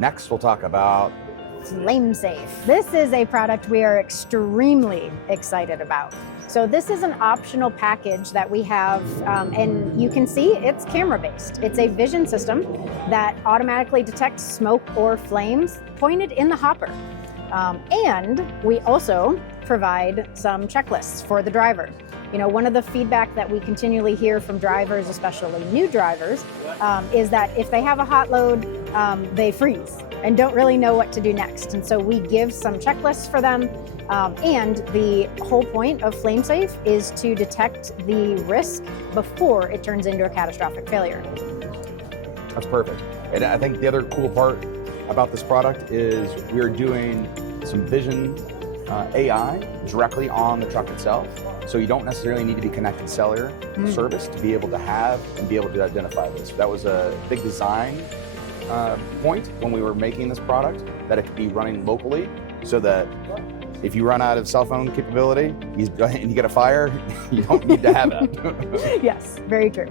Next, we'll talk about Flame Safe. This is a product we are extremely excited about. So this is an optional package that we have, and you can see it's camera-based. It's a vision system that automatically detects smoke or flames pointed in the hopper. And we also provide some checklists for the driver. You know, one of the feedback that we continually hear from drivers, especially new drivers, is that if they have a hot load, they freeze and don't really know what to do next. And so we give some checklists for them. And the whole point of Flame Safe is to detect the risk before it turns into a catastrophic failure. That's perfect. And I think the other cool part about this product is we're doing some vision AI directly on the truck itself. So you don't necessarily need to be connected cellular service to be able to have and be able to identify this. That was a big design point when we were making this product, that it could be running locally so that if you run out of cell phone capability and you get a fire, you don't need to have that. Yes, very true.